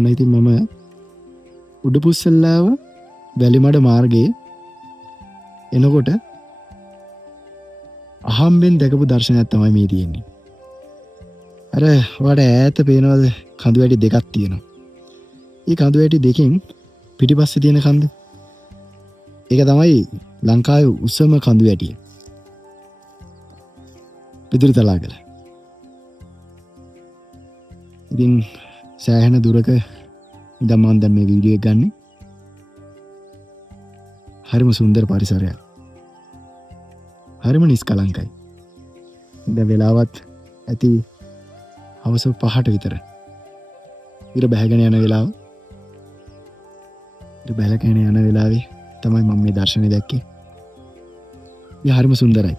ඔන්න ඉතින් මම උඩුපුස්සල්ලාව වැලිමඩ මාර්ගයේ එනකොට අහම්බෙන් දැකපු දර්ශනයක් තමයි මේ තියෙන්නේ. අර ඔයාලට ඈත පේනවද කඳු වැටි දෙකක් තියෙනවා. මේ කඳු වැටි දෙකෙන් පිටිපස්සේ තියෙන කන්ද ඒක තමයි ලංකාවේ උසම කඳු වැටිය. පිදුරුතලාගල. ඉතින් සෑහෙන දුරක ඉඳන් මම දැන් මේ වීඩියෝ එක ගන්න. හරිම සුන්දර පරිසරයක්. හරිම නිස්කලංකයි. දැන් වෙලාවත් ඇති හවස 5ට විතර. ඉර බැහැගෙන යන වෙලාව. ඉර බැහැගෙන යන වෙලාවේ තමයි මම මේ දර්ශනය දැක්කේ. ඒ හරිම සුන්දරයි.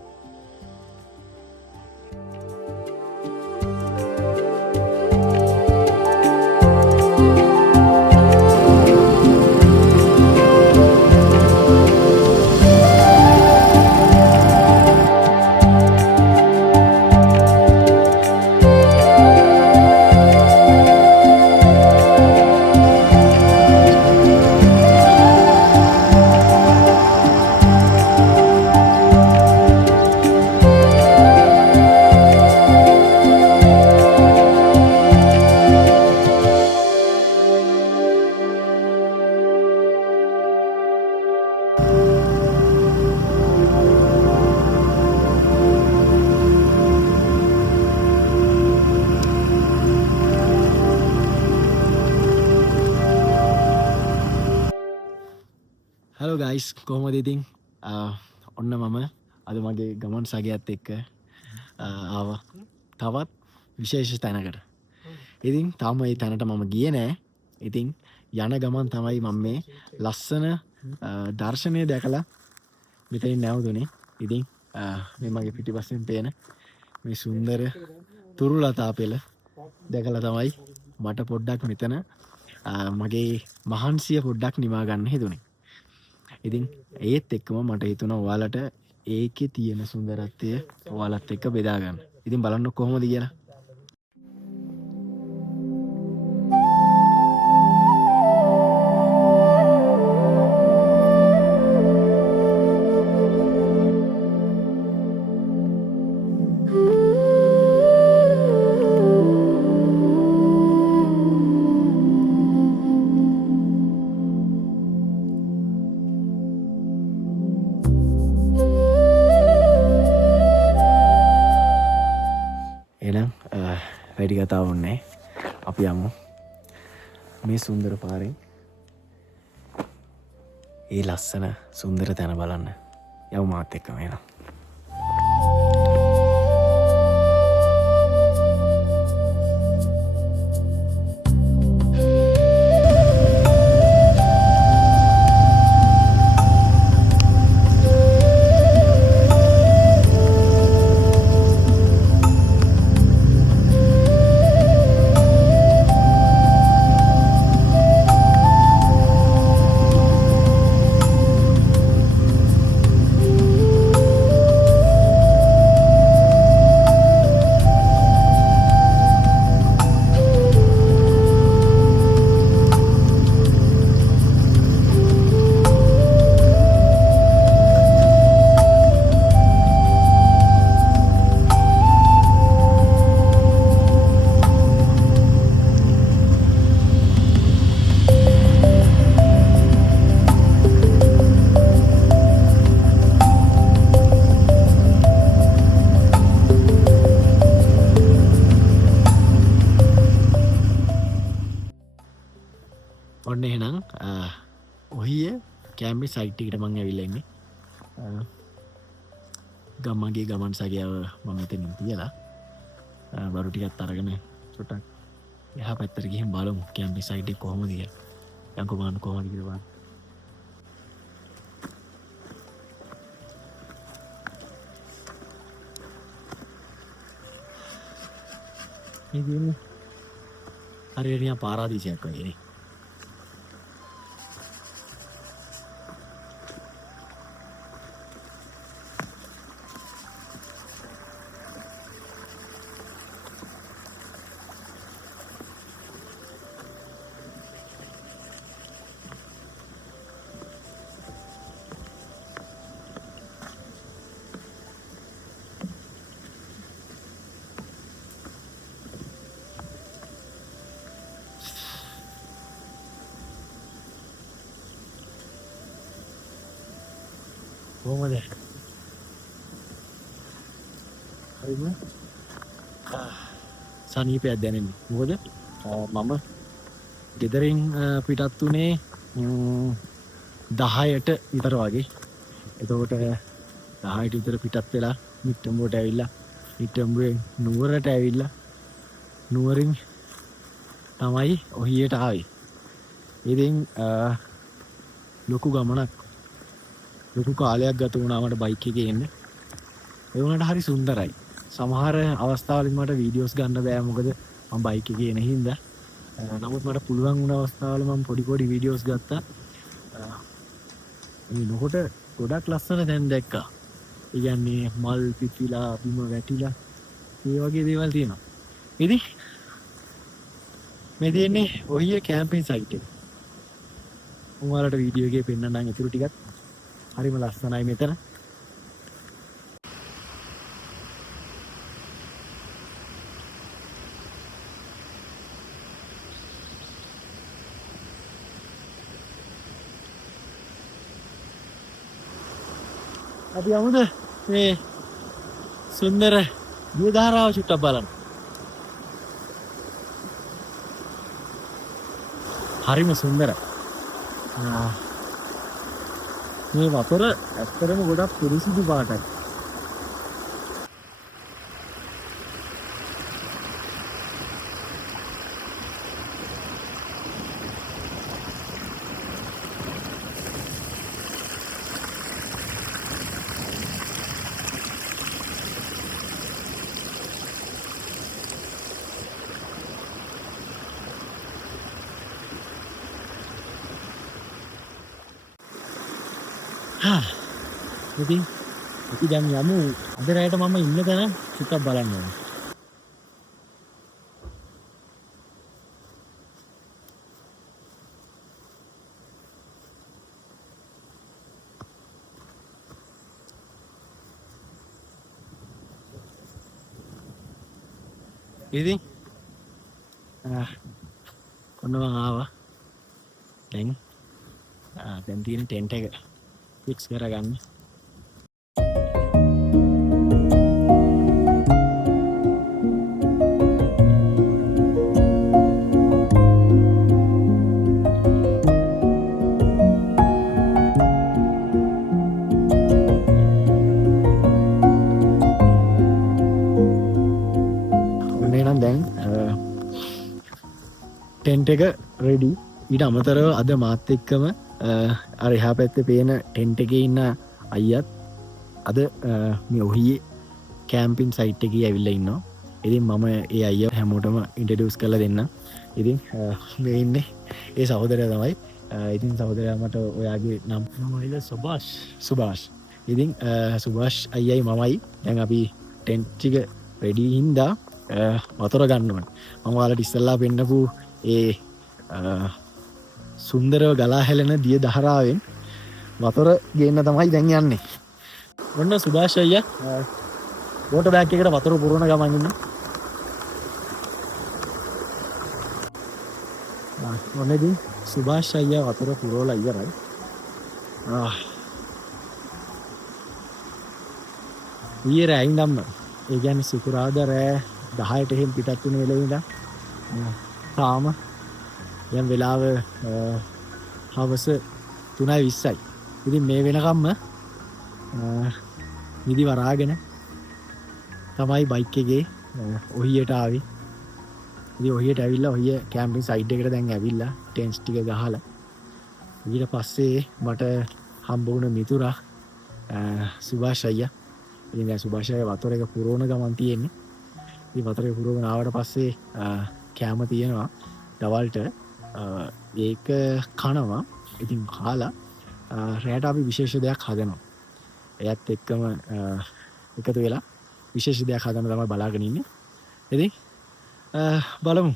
හලෝ ගයිස් කොහොමද ඉතින් ඔන්න මම අද මගේ ගමන් සගයත් එක්ක ආවා තවත් විශේෂ තැනකට. ඉතින් තාම මේ තැනට මම ගියේ නෑ. ඉතින් යන ගමන් තමයි මම මේ ලස්සන දර්ශනය දැකලා මෙතනින් නැවතුනේ. ඉතින් මේ මගේ පිටිපස්සෙන් පේන මේ සුන්දර තුරුලතා පෙළ දැකලා තමයි මට පොඩ්ඩක් මෙතන මගේ මහන්සිය පොඩ්ඩක් නිවා ගන්න හිතුනේ. ඉතින් ඒත් එක්කම මට හිතුණා ඔයාලට ඒකේ තියෙන සුන්දරත්වය ඔයාලත් එක්ක බෙදා ගන්න. ඉතින් බලන්න කොහොමද කියලා. වැඩි කතාවක් නැහැ. අපි යමු මේ සුන්දර පාරෙන් ඒ ලස්සන සුන්දර තැන බලන්න. යමු මාත් එක්කම එනවා. ඔන්න එහෙනම් ඔහිය කැම්බි සයිට් එකට මම ඇවිල්ලා ඉන්නේ. ගම්මගේ ගමන් සගයව මම මෙතනින් තියලා බරු ටිකක් අරගෙන චුට්ටක් එහා පැත්තට ගිහින් බලමු කැම්බි සයිට් එක කොහොමද කියලා. යන්කෝ බලන්න කොහොමද කියලා බලන්න. මේ දින්නේ හරියට පාරාදීසයක් වගේ නේ. කොහොමද? හරිම සනීපයක් දැනෙන්නේ. මොකද මම ගෙදරින් පිටත් වුණේ 10ට විතර වගේ. එතකොට 10ට විතර පිටත් වෙලා නිට්ටඹුවට ඇවිල්ලා නිට්ටඹුවේ නුවරට ඇවිල්ලා නුවරින් තමයි ඔහියට ආවේ. ඉතින් ලොකු ගමනක් ලොකු කාලයක් ගත වුණා මට බයික් එකේ එන්න. ඒ වුණාට හරි සුන්දරයි. සමහර අවස්ථාවලින් මට වීඩියෝස් ගන්න බෑ මොකද මම බයික් එකේ එන හින්දා. නමුත් මට පුළුවන් වුණ අවස්ථාවල මම පොඩි වීඩියෝස් ගත්තා. මේ නොකොට ගොඩක් ලස්සන තැන් දැක්කා. ඒ කියන්නේ මල් පිපිලා බිම වැටිලා ඒ වගේ දේවල් තියෙනවා. ඉතින් මේ තියෙන්නේ ඔහිය කැම්පින් සයිට් එක. මම ඔයාලට වීඩියෝ එකේ පෙන්නන්නම් ඉතුරු ටිකත්. හරිම ලස්සනයි මෙතන. අපි යමුද මේ සුන්දර දිය ධාරාව චුට්ටක් බලන්න. හරිම සුන්දරයි. මේ වතුර ඇත්තටම ගොඩක් පිරිසිදු පාටයි. ඉතින් අපි දැන් යමු අද රැයට මම ඉන්න තැන චුට්ටක් බලන්න ඕනේ. ඉතින් ඔන්න මම ආවා. දැන් තියෙන ටෙන්ට් එක ෆික්ස් කරගන්න. ටෙන්ට් එක රෙඩි. ඊට අමතරව අද මාත් එක්කම අර එහා පැත්තේ පේන ටෙන්ට් එකේ ඉන්න අයියත් අද මේ ඔහියේ කැම්පින් සයිට් එකේ ඇවිල්ලා ඉන්නවා. ඉතින් මම ඒ අයියා හැමෝටම ඉන්ට්‍රොඩියුස් කරලා දෙන්නම්. ඉතින් මේ ඉන්නේ ඒ සහෝදරයා තමයි. ඉතින් සහෝදරයා මට ඔයාගේ නම සුභාෂ්. ඉතින් සුභාෂ් අයියයි මමයි දැන් අපි ටෙන්ට් එක රෙඩි හින්දා වතුර ගන්න ඕනේ. මම ඔයාලට ඉස්සෙල්ලා පෙන්නපු ඒ සුන්දරව ගලා හැලෙන දිය දහරාවෙන් වතුර ගේන්න තමයි දැන් යන්නේ. ඔන්න සුභාෂ් අයියා වෝටර් බෑග් එකකට වතුර පුරවන ගමන් ඉන්න. ඔන්න ඉතින් සුභාෂ් අයියා වතුර පුරවලා ඉවරයි. ඊයේ රෑ ඉඳන්ම ඒ කියන්නේ සිකුරාදා රෑ 10ට එහෙම පිටත් වුණ වෙලේ ඉඳන් තාම දැන් වෙලාව හවස 3:20යි. ඉතින් මේ වෙනකම්ම නිදි වරාගෙන තමයි බයික් එකේ ඔහියට ආවේ. ඉතින් ඔහියට ඇවිල්ලා ඔහිය කැම්පින් සයිට් එකට දැන් ඇවිල්ලා ටෙන්ට්ස් ටික ගහලා ඊට පස්සේ මට හම්බ වුණ මිතුරා සුභාෂ් අයියා. ඉතින් දැන් සුභාෂ් අයියා වතුර එක පුරවන ගමන් තියෙන්නේ. ඉතින් වතුර එක පුරවගෙන ආවට පස්සේ කැම තියෙනවා දවල්ට ඒක කනවා. ඉතින් කාලා රැයට අපි විශේෂ දෙයක් හදනවා. එයත් එක්කම එකතු වෙලා විශේෂ දෙයක් හදන්න තමයි බලාගෙන ඉන්නේ. ඉතින් බලමු.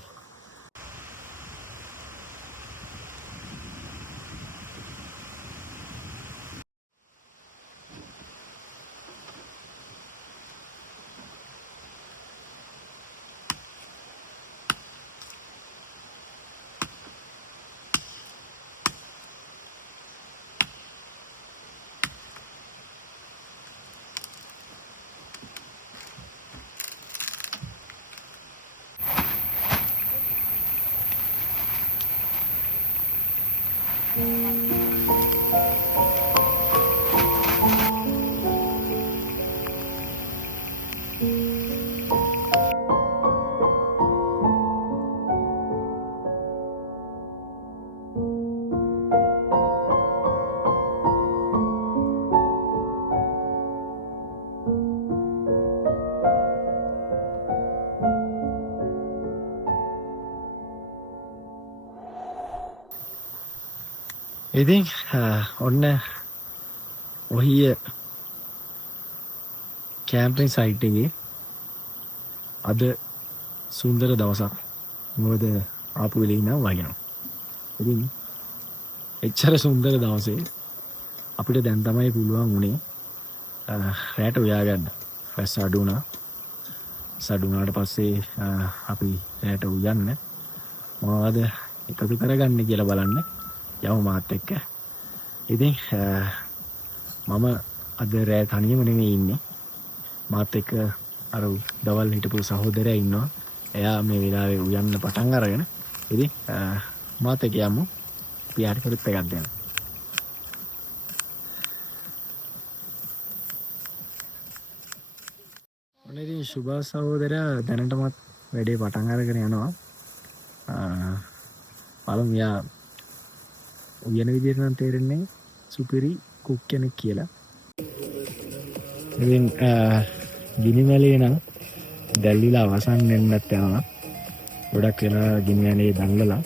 ඉතින් ඔන්න ඔහිය කෑම්පින් සයිට් එකේ අද සුන්දර දවසක්. මොකද ආපු වෙලේ ඉඳන් වහිනවා. ඉතින් එච්චර සුන්දර දවසේ අපිට දැන් තමයි පුළුවන් උනේ රැට උයා ගන්න. රැස් අඩු වුණා. අඩු වුණාට පස්සේ අපි රැට උයන්න මොනවද එකතු කරගන්න කියලා බලන්න යමු මාත් එක්ක. ඉතින් මම අද රෑ තනියම නෙමෙයි ඉන්නේ. මාත් එක්ක අර දවල් හිටපු සහෝදරයා ඉන්නවා. එයා මේ වෙලාවේ උයන්න පටන් අරගෙන. ඉතින් මාත් එක්ක යමු. අපි යාට කෙලිප් එකක් දෙන්න. ඔන්න ඉතින් සුභාස් සහෝදරයා දැනටමත් වැඩේ පටන් අරගෙන යනවා. බලමු යා උයන විදිහට නම් තේරෙන්නේ සුපිරි කුක් කෙනෙක් කියලා. ඉතින් ගිනිමැලේ නම් දැල්ලිලා අවසන් වෙන්නත් යනවා. ගොඩක් වෙලා ගිනිමැලේ දැල්ලලා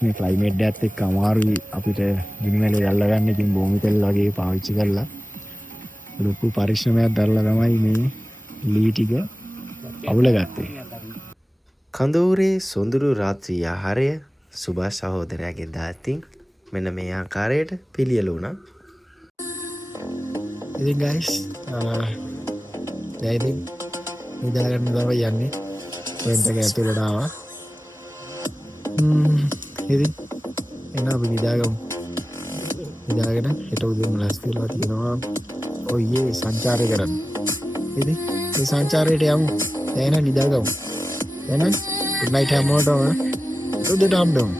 මේ ක්ලයිමේට් එකත් එක්ක අමාරුයි අපිට ගිනිමැලේ දැල්ලා ගන්න. ඉතින් බෝමි තෙල් වගේ පාවිච්චි කරලා ලොකු පරිශ්‍රමයක් දරලා තමයි මේ ලී ටික අවුල ගත්තේ. කඳවුරේ සොඳුරු රාත්‍රී ආහාරය සුභාස් සහෝදරයාගේ දාතින් මෙන්න මේ ආකාරයට පිළියෙල වුණා. ඉතින් ගයිස් දැන් ඉතින් නිදාගන්න තමයි යන්නේ. වෙන්ට් එක ඇතුළට ආවා. ඉතින් එන්න අපි නිදාගමු. නිදාගෙන හෙට උදේම ලෑස්ති වෙලා තියෙනවා ඔයයේ සංචාරය කරන්න. ඉතින් මේ සංචාරයට යමු. එහෙනම් නිදාගමු. එහෙනම් good night හැමෝටම. උදේට හම්බෙමු.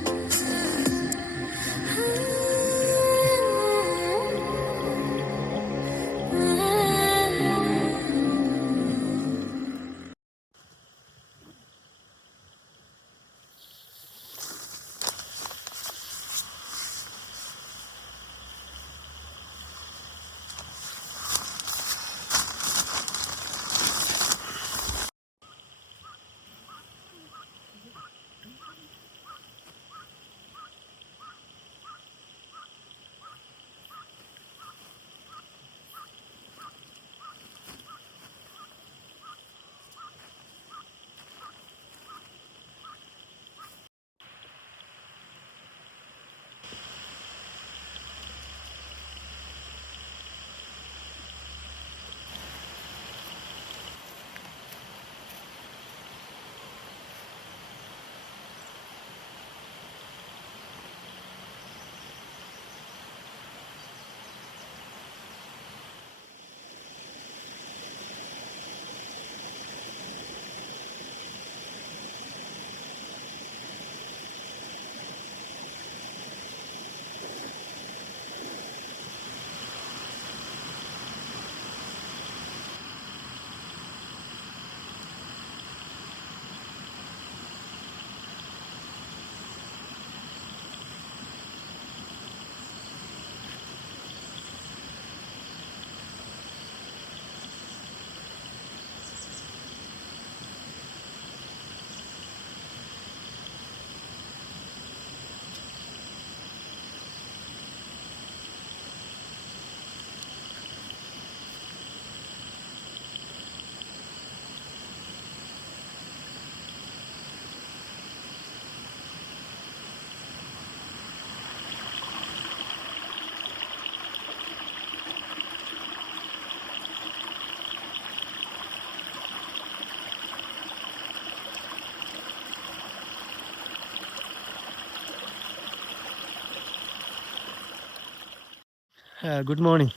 good morning.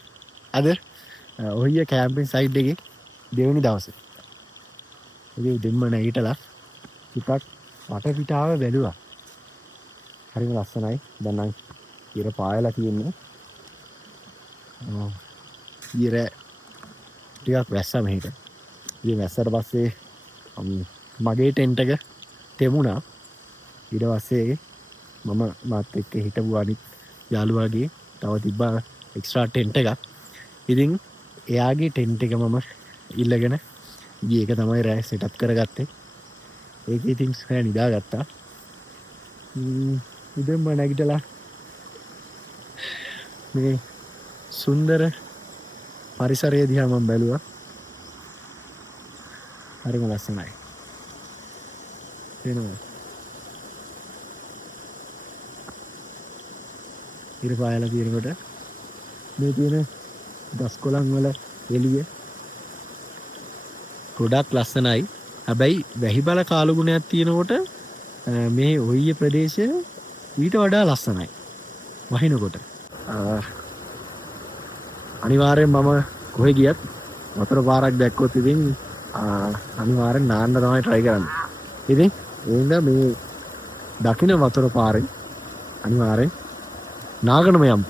අද ඔහිය කෑම්පින් සයිට් එකේ දෙවෙනි දවසේ. ඉතින් දෙම්ම නැගිටලා ටිකක් වටපිටාව බැලුවා. හරිම ලස්සනයි. දැන් නම් ඉර පායලා තියෙන්නේ. ඉර ටිකක් වැස්සා මෙහෙට. ඉතින් වැස්සට පස්සේ මගේ ටෙන්ට් එක තෙමුණා. ඊට පස්සේ මම මාත් එක්ක හිටපු අනිත් යාළුවාගේ තව තිබ්බා එක්ස්ට්‍රා ටෙන්ට් එකක්. ඉතින් එයාගේ ටෙන්ට් එක මම ඉල්ලගෙන ගියේ. ඒක තමයි රෑ සෙටප් කරගත්තේ. ඒක ඉතින් නිදාගත්තා. උදෙන්ම නැගිටලා මේ සුන්දර පරිසරය දිහා මම බැලුවා. හරිම ලස්සනයි. එනවා. ඉර පායලා තියෙනකොට මේ තියෙන ගස් කොළන් වල එළිය ගොඩක් ලස්සනයි. හැබැයි වැහිබල කාලගුණයක් තියෙනකොට මේ ඔයිය ප්‍රදේශය ඊට වඩා ලස්සනයි. වහිනකොට. අනිවාර්යෙන් මම කොහෙ ගියත් වතුර පාරක් දැක්කොත් ඉතින් අනිවාර්යෙන් නාන්න තමයි try කරන්නේ. ඉතින් ඒ මේ දකින්න වතුර පාරේ අනිවාර්යෙන් නාගනම යමු.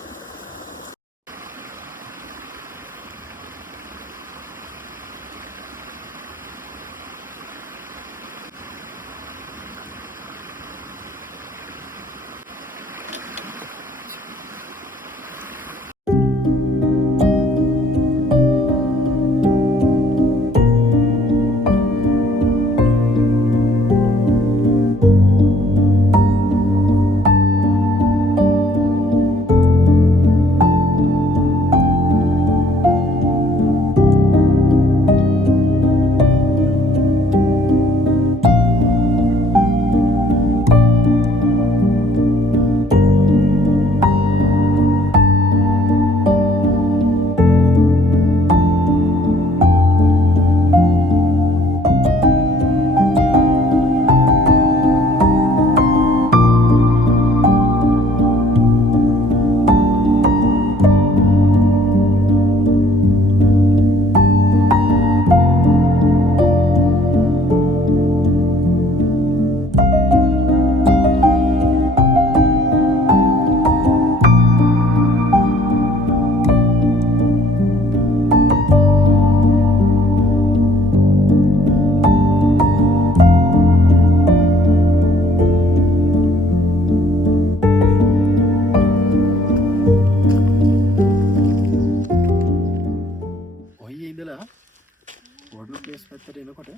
පැත්තට එනකොට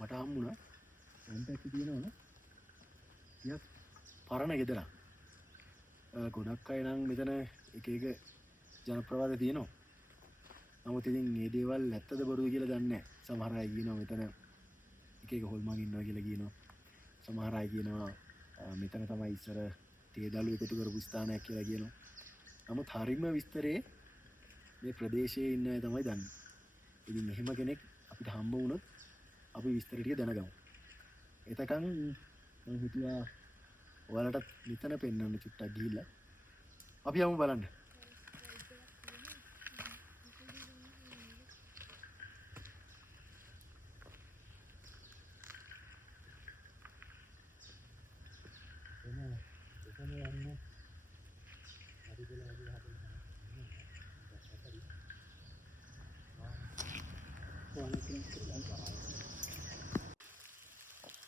මට හම්බුණා අන්තක් තියෙනවනේ යක් පරණ ගෙදරක්. ගොඩක් අය නම් මෙතන එක එක ජනප්‍රවාද තියෙනවා. නමුත් ඉතින් මේ දේවල් ඇත්තද බොරුද කියලා දන්නේ නැහැ. සමහර අය කියනවා මෙතන එක එක හොල්මන් ඉන්නවා කියලා කියනවා. සමහර අය කියනවා මෙතන තමයි ඉස්සර තේ දළු එකතු කරපු ස්ථානයක් කියලා කියනවා. නමුත් හරියම විස්තරේ මේ ප්‍රදේශයේ ඉන්න අය තමයි දන්නේ. ඉතින් මෙහෙම කෙනෙක් අපිට හම්බ වුණොත් අපි විස්තර ටික දැනගමු. එතකන් මම හිතුවා ඔයාලටත් මෙතන පෙන්වන්න චුට්ටක් ගිහිල්ලා අපි යමු බලන්න.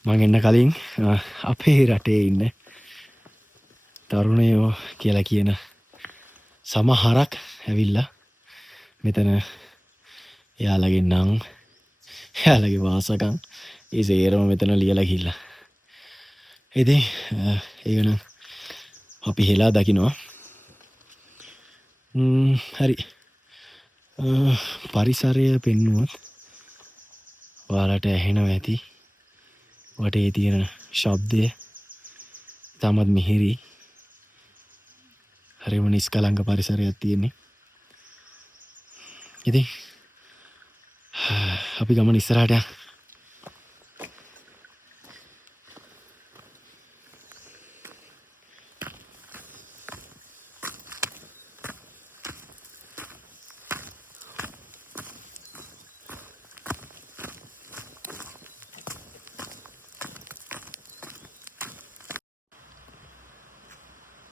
මං එන්න කලින් අපේ රටේ ඉන්න තරුණයෝ කියලා කියන සමහරක් ඇවිල්ලා මෙතන එයාලගේ නම් එයාලගේ වාසකම් ඒ සේරම මෙතන ලියලා ගිහිල්ලා. ඉතින් ඒක නම් අපි හෙලා දකින්නවා. හරි. පරිසරය පෙන්නුවොත් ඔයාලට ඇහෙනවා ඇති. වටේ තියෙන ශබ්දය ඉතාමත් මිහිරි. හරිම නිස්කලංක පරිසරයක් තියෙන්නේ. ඉතින් අපි ගමන ඉස්සරහට යමු.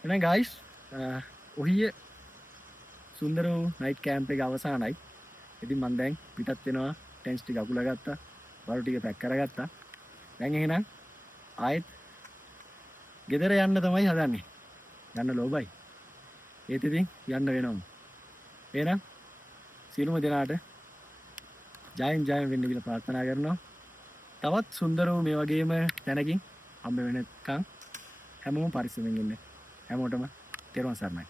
එහෙනම් guys ඔහිය සුන්දර නයිට් කැම්ප් එක අවසానයි. ඉතින් මම දැන් පිටත් වෙනවා. ටෙන්ට්ස් ටික අකුලා ගත්තා. වරු ටික පැක් කරගත්තා. දැන් එහෙනම් ආයෙත් ගෙදර යන්න තමයි හදන්නේ. යන්න ලෝබයි. ඒත් ඉතින් යන්න වෙනවා. එහෙනම් සියලුම දෙනාට ජයෙන් වෙන්න කියලා ප්‍රාර්ථනා කරනවා. තවත් සුන්දර වූ මේ වගේම තැනකින් හම්බ වෙනකන් හැමෝම පරිස්සමෙන් ඉන්න. හැමෝටම තෙරුවන් සරණයි.